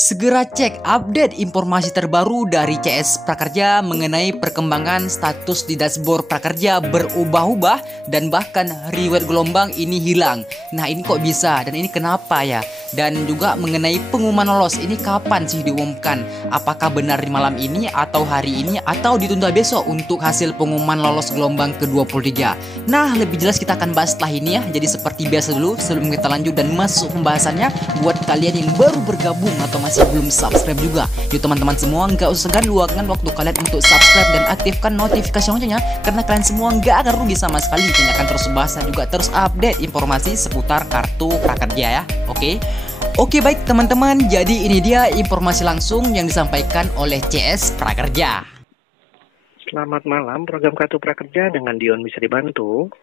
Segera cek update informasi terbaru dari CS Prakerja mengenai perkembangan status di dashboard Prakerja berubah-ubah dan bahkan reward gelombang ini hilang. Nah, ini kok bisa dan ini kenapa ya? Dan juga mengenai pengumuman lolos ini kapan sih diumumkan? Apakah benar di malam ini atau hari ini atau ditunda besok untuk hasil pengumuman lolos gelombang ke-23? Nah, lebih jelas kita akan bahas setelah ini ya. Jadi seperti biasa dulu sebelum kita lanjut dan masuk pembahasannya, buat kalian yang baru bergabung atau masih belum subscribe juga, yuk teman-teman semua nggak usah segan luangkan waktu kalian untuk subscribe dan aktifkan notifikasi loncengnya, karena kalian semua nggak akan rugi sama sekali. Kalian akan terus bahas dan juga terus update informasi seputar kartu prakerja ya. Oke, baik teman-teman, jadi ini dia informasi langsung yang disampaikan oleh CS Prakerja. Selamat malam, program Kartu Prakerja dengan Dion bisa dibantu.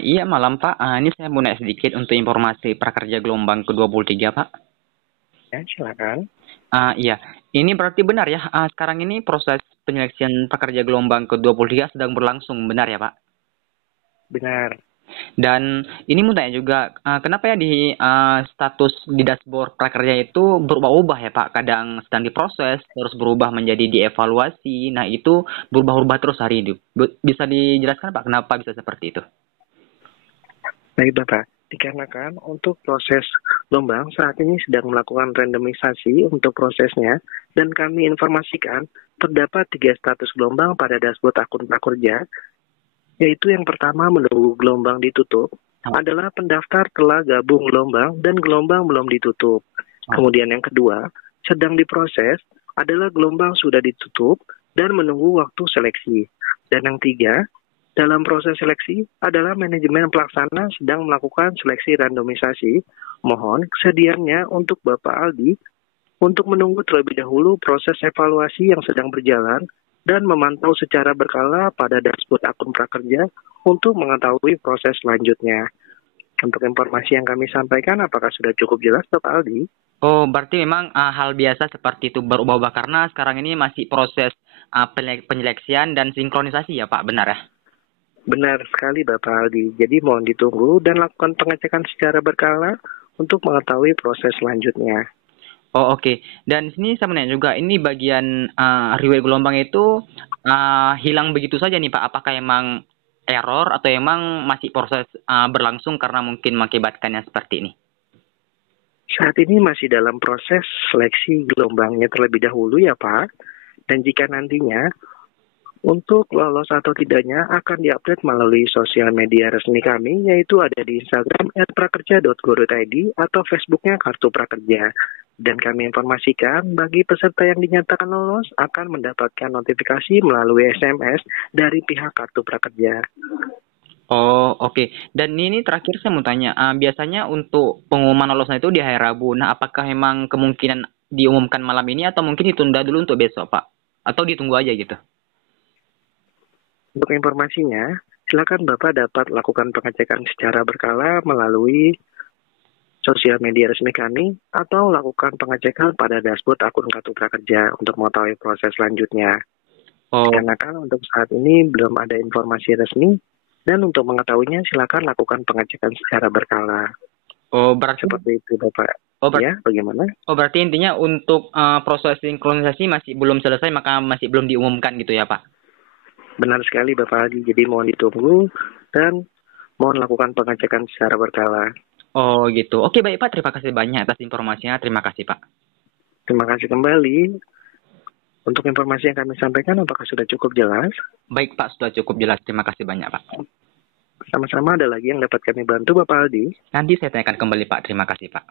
Iya malam Pak, ini saya mau naik sedikit untuk informasi prakerja gelombang ke-23 Pak. Ya, silakan. Iya, ini berarti benar ya, sekarang ini proses penyeleksian prakerja gelombang ke-23 sedang berlangsung, benar ya Pak? Benar. Dan ini mau tanya juga, kenapa ya di status di dashboard prakerja itu berubah-ubah ya Pak? Kadang sedang diproses, terus berubah menjadi dievaluasi, nah itu berubah-ubah terus hari ini. Bisa dijelaskan Pak, kenapa bisa seperti itu? Baik Bapak, dikarenakan untuk proses gelombang saat ini sedang melakukan randomisasi untuk prosesnya, dan kami informasikan terdapat 3 status gelombang pada dashboard akun prakerja, yaitu yang pertama menunggu gelombang ditutup, adalah pendaftar telah gabung gelombang dan gelombang belum ditutup. Kemudian yang kedua, sedang diproses, adalah gelombang sudah ditutup dan menunggu waktu seleksi. Dan yang tiga, dalam proses seleksi adalah manajemen pelaksana sedang melakukan seleksi randomisasi. Mohon kesediaannya untuk Bapak Aldi untuk menunggu terlebih dahulu proses evaluasi yang sedang berjalan dan memantau secara berkala pada dashboard akun prakerja untuk mengetahui proses selanjutnya. Untuk informasi yang kami sampaikan, apakah sudah cukup jelas Bapak Aldi? Oh, berarti memang hal biasa seperti itu berubah-ubah karena sekarang ini masih proses penyeleksian dan sinkronisasi ya Pak, benar ya? Benar sekali Bapak Aldi. Jadi mohon ditunggu dan lakukan pengecekan secara berkala untuk mengetahui proses selanjutnya. Oh oke. Dan sini saya mau nanya juga, ini bagian reward gelombang itu hilang begitu saja nih Pak? Apakah emang error atau emang masih proses berlangsung karena mungkin mengakibatkannya seperti ini? Saat ini masih dalam proses seleksi gelombangnya terlebih dahulu ya Pak. Dan jika nantinya untuk lolos atau tidaknya akan diupdate melalui sosial media resmi kami, yaitu ada di Instagram @prakerja.go.id atau Facebooknya Kartu Prakerja. Dan kami informasikan bagi peserta yang dinyatakan lolos akan mendapatkan notifikasi melalui SMS dari pihak Kartu Prakerja. Oh oke. Dan ini terakhir saya mau tanya, biasanya untuk pengumuman lolosnya itu di hari Rabu. Nah apakah memang kemungkinan diumumkan malam ini atau mungkin ditunda dulu untuk besok Pak? Atau ditunggu aja gitu? Untuk informasinya, silakan Bapak dapat lakukan pengecekan secara berkala melalui sosial media resmi kami atau lakukan pengecekan pada dashboard akun Kartu Prakerja untuk mengetahui proses selanjutnya. Karena kan untuk saat ini belum ada informasi resmi dan untuk mengetahuinya silakan lakukan pengecekan secara berkala. Oh berarti seperti itu Bapak. Ya, bagaimana? Oh berarti intinya untuk proses sinkronisasi masih belum selesai, maka masih belum diumumkan gitu ya Pak? Benar sekali Bapak Adi, jadi mohon ditunggu dan mohon lakukan pengecekan secara berkala. Oh gitu, oke baik Pak, terima kasih banyak atas informasinya, terima kasih Pak. Terima kasih kembali. Untuk informasi yang kami sampaikan, apakah sudah cukup jelas? Baik Pak, sudah cukup jelas, terima kasih banyak Pak. Sama-sama, ada lagi yang dapat kami bantu Bapak Aldi? Nanti saya tanyakan kembali Pak, terima kasih Pak.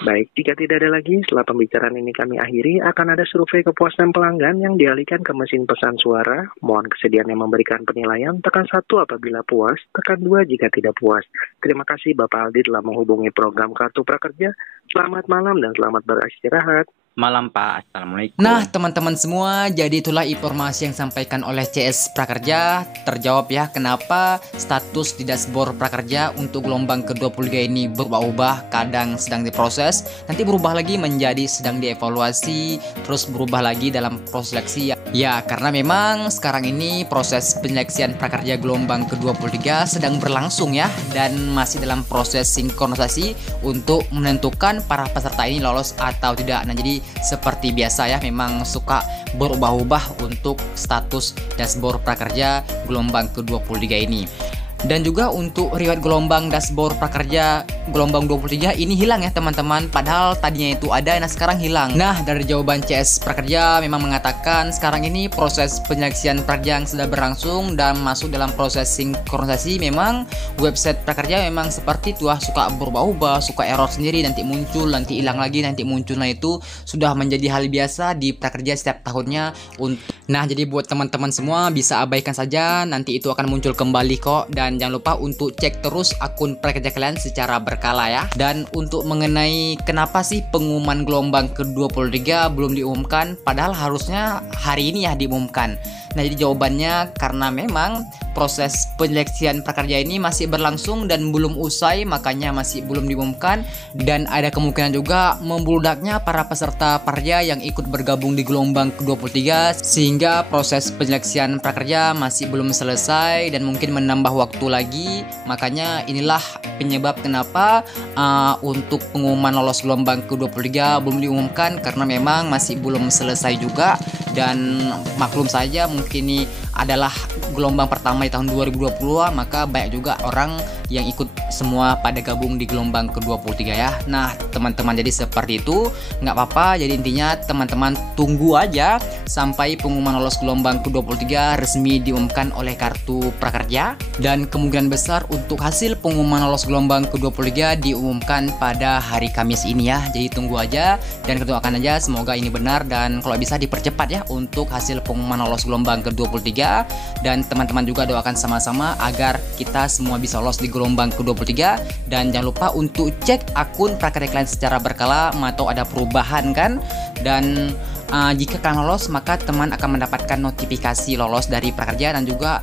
Baik, jika tidak ada lagi, setelah pembicaraan ini kami akhiri, akan ada survei kepuasan pelanggan yang dialihkan ke mesin pesan suara. Mohon kesediaannya memberikan penilaian, tekan 1 apabila puas, tekan 2 jika tidak puas. Terima kasih Bapak Aldi telah menghubungi program Kartu Prakerja. Selamat malam dan selamat beristirahat. Malam Pak, Assalamualaikum. Nah teman-teman semua, jadi itulah informasi yang disampaikan oleh CS Prakerja. Terjawab ya kenapa status di dashboard Prakerja untuk gelombang ke-23 ini berubah-ubah, kadang sedang diproses, nanti berubah lagi menjadi sedang dievaluasi, terus berubah lagi dalam proses seleksi. Ya karena memang sekarang ini proses penyeleksian prakerja gelombang ke-23 sedang berlangsung ya, dan masih dalam proses sinkronisasi untuk menentukan diumumkan para peserta ini lolos atau tidak. Nah, jadi seperti biasa ya, memang suka berubah-ubah untuk status dashboard prakerja gelombang ke-23 ini. Dan juga untuk riwayat gelombang dashboard prakerja gelombang 23 ini hilang ya teman-teman. Padahal tadinya itu ada, nah sekarang hilang. Nah, dari jawaban CS Prakerja memang mengatakan sekarang ini proses penyeleksian prakerja yang sudah berlangsung dan masuk dalam proses sinkronisasi. Memang website prakerja memang seperti itu, suka berubah-ubah, suka error sendiri, nanti muncul, nanti hilang lagi, nanti muncul. Nah, itu sudah menjadi hal biasa di prakerja setiap tahunnya. Nah, jadi buat teman-teman semua bisa abaikan saja, nanti itu akan muncul kembali kok. Dan jangan lupa untuk cek terus akun prakerja kalian secara berkala ya. Dan untuk mengenai kenapa sih pengumuman gelombang ke-23 belum diumumkan, padahal harusnya hari ini ya diumumkan. Nah, jadi jawabannya karena memang proses penyeleksian prakerja ini masih berlangsung dan belum usai, makanya masih belum diumumkan. Dan ada kemungkinan juga membludaknya para peserta prakerja yang ikut bergabung di gelombang ke-23, sehingga proses penyeleksian prakerja masih belum selesai dan mungkin menambah waktu lagi. Makanya inilah penyebab kenapa untuk pengumuman lolos gelombang ke-23 belum diumumkan, karena memang masih belum selesai juga. Dan maklum saja, mungkin ini adalah gelombang pertama di tahun 2020, maka banyak juga orang yang ikut semua pada gabung di gelombang ke-23 ya. Nah teman-teman, jadi seperti itu, nggak apa-apa. Jadi intinya teman-teman tunggu aja sampai pengumuman lolos gelombang ke-23 resmi diumumkan oleh Kartu Prakerja. Dan kemungkinan besar untuk hasil pengumuman lolos gelombang ke-23 diumumkan pada hari Kamis ini ya. Jadi tunggu aja dan kita doakan aja semoga ini benar, dan kalau bisa dipercepat ya untuk hasil pengumuman lolos gelombang ke-23. Dan teman-teman juga doakan sama-sama agar kita semua bisa lolos di gelombang ke-23. Dan jangan lupa untuk cek akun prakerja kalian secara berkala, atau ada perubahan kan. Dan jika kalian lolos, maka teman akan mendapatkan notifikasi lolos dari prakerja, dan juga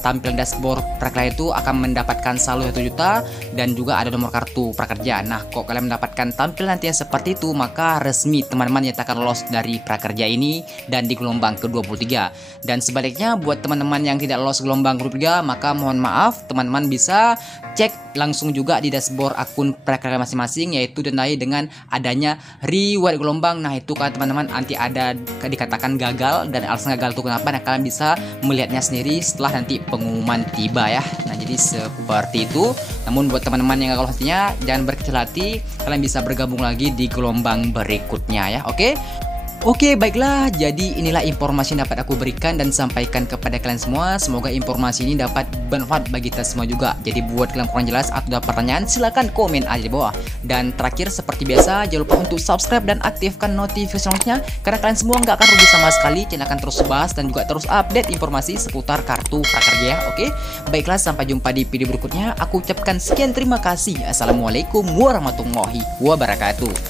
tampil dashboard prakerja itu akan mendapatkan saldo 1 juta dan juga ada nomor kartu prakerja. Nah, kok kalian mendapatkan tampil nanti yang seperti itu, maka resmi teman-teman nyatakan lolos dari prakerja ini dan di gelombang ke-23. Dan sebaliknya buat teman-teman yang tidak lolos gelombang ke-23, maka mohon maaf, teman-teman bisa cek langsung juga di dashboard akun prakerja masing-masing, yaitu ditandai dengan adanya riwayat gelombang. Nah, itu kan teman-teman nanti ada dikatakan gagal, dan alasan gagal itu kenapa, nah kalian bisa melihatnya sendiri setelah nanti pengumuman tiba ya. Nah, jadi seperti itu. Namun buat teman-teman yang gagal hatinya, jangan berkecil hati, kalian bisa bergabung lagi di gelombang berikutnya ya. Oke, baiklah. Jadi inilah informasi yang dapat aku berikan dan sampaikan kepada kalian semua. Semoga informasi ini dapat bermanfaat bagi kita semua juga. Jadi buat kalian kurang jelas atau ada pertanyaan, silahkan komen aja di bawah. Dan terakhir, seperti biasa, jangan lupa untuk subscribe dan aktifkan notifikasinya, karena kalian semua nggak akan rugi sama sekali. Channel akan terus bahas dan juga terus update informasi seputar kartu prakerja ya. Oke, baiklah, sampai jumpa di video berikutnya. Aku ucapkan sekian terima kasih. Assalamualaikum warahmatullahi wabarakatuh.